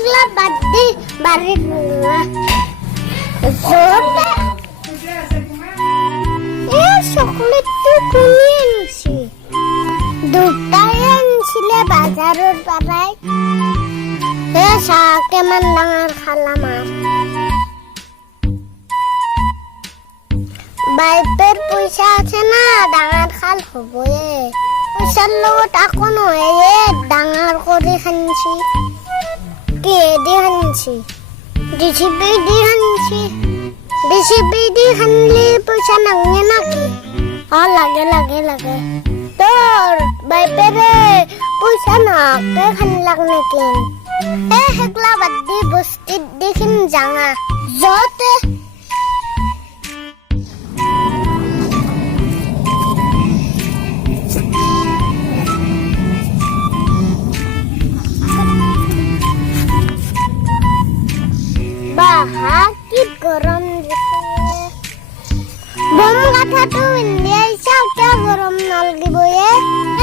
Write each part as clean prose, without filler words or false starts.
হেগলা বাদ দি বাড়িত চকলেটটো কোনে আনিছে দুটাই আনিছিলে বাজাৰৰ পৰাই চাহ কিমান ডাঙৰ খালাম বাইপেৰ পয়সা আছে না ডাঙৰ খাল হবয়ে পয়সাৰ লগত আকো নহয়ে ডাঙৰ কৰি খানছি কে দি খানছি ডিসিপি দি খানছি ডিসিপি দি খানলি পয়সা নাগে নাকি লাগে লাগে লাগে তোর বাইপেরে পয়সা নাকে খানলাক নাকি হেগলা বাদ দি বস্তিত দেখিন জাঙা যতে কি গরম বম গাঠাটো ইন্ডিয়াই চাওটা গরম নালগিব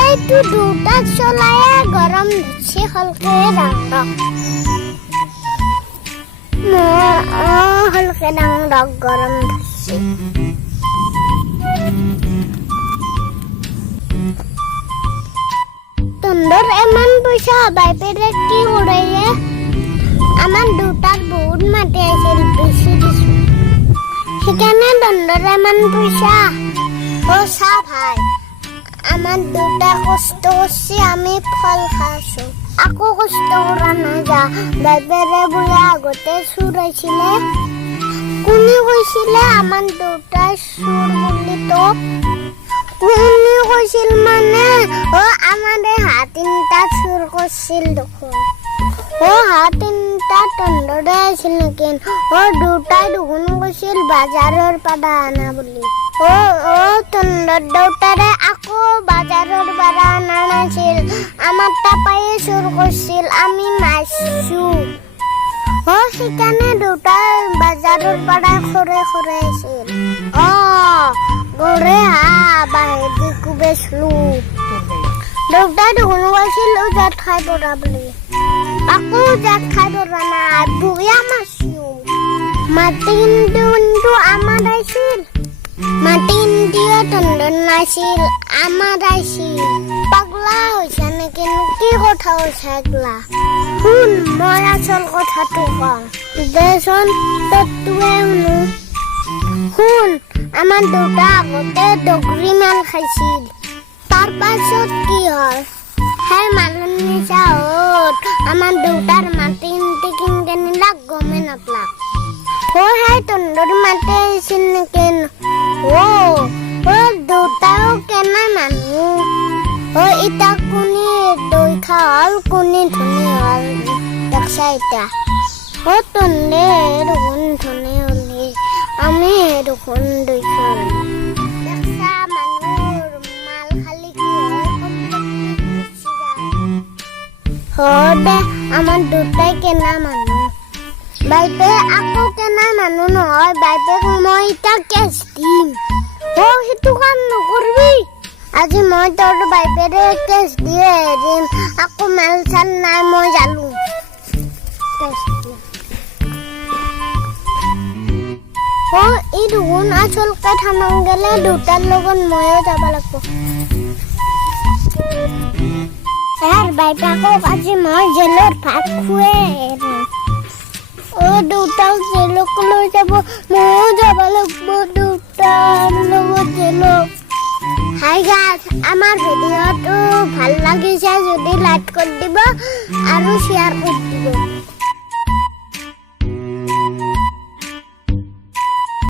এইটো দুটা চলায়ে গরম ধুচি হলকে ডাঙৰক হলকে ডাঙৰক গরম ধুচি তন্দর এমন পয়সা বাইপেরে কি উড়াইয়ে আমার দুটার বহুত মাটি আছিল বেশি দিছো সেখানে দণ্ডর এমন পয়সা ও চা ভাই আমার দুটা কষ্ট করছি আমি ফল খাইছো আকো কষ্ট করা না যা বাইবেরে বলে আগতে চুরাইছিলে কোনে কৈছিলে আমার দুটা চুর বলি তো কোনে কৈছিল মানে ও আমাদের হাত তিনটা চুর করছিল দেখুন ও হাত তিনটা তন্দরে আছিল নাকি ও দুটাই দুগুণ গৈছিল বাজাৰৰ পৰা আনা বুলি ও তন্দৰ দেউতাৰে আকৌ বাজাৰৰ পৰা আনা নাছিল আমাৰ তাপায়ে চুৰ কৰিছিল আমি মাৰছো সেইকাৰণে দেউতাই বাজাৰৰ পৰা খৰে খৰে আছিল গৰে বাহেদি কুবেছলো দেউতাই দুগুণ গৈছিল উজাত খাই পৰা বুলি aku jak kadora na buya masyu matin dundu amadaisil matin dia tondon nasil amadaisil pagla hoise nekin ki kotha hoise egla hun moi asol kotha to kong deson totue unu hun amar duta agote dogri mal khaisil tar pasot ki hol hai malun ni saot আমার দুটার মাটি ইনতে কিনতে নিলা গমে নাপলাক hai তন্দর মাটি আইছিল নেকেন দুটাও কেনা মানুহ ইটা কোনে দৈ খাল কোনে ধনী হল দেখছা ইটা তন্দে দেখোন ধনী হলি আমি দেখোন দৈ খাল দেখছা মানুহৰ মাল খালি কি হয় দে আমার দুটাই কেনা মানুহ বাইপে আকৌ কেনা মানুহ নহয় বাইপে মই ইটা কেছ দিম সেইটো কাম নকৰবি আজি মই তোৰ বাইপেৰে কেছ দিয়ে এৰিম আকৌ মাল চাল নাই মই জানো এই দুগুণ আচলকে থানাং গেলে দুটাৰ লগত ময়ো যাব লাগিব আৰ বাইপাকো আজি মই জেলত ভাত খুৱে দুটাও জেলক লৈ যাব ময়ো যাব লাগিব দুটাৰ লগত জেলক হাই গাছ আমাৰ ভিডিওটো ভাল লাগিছে যদি লাইক কৰি দিব আৰু শ্বেয়াৰ কৰি দিব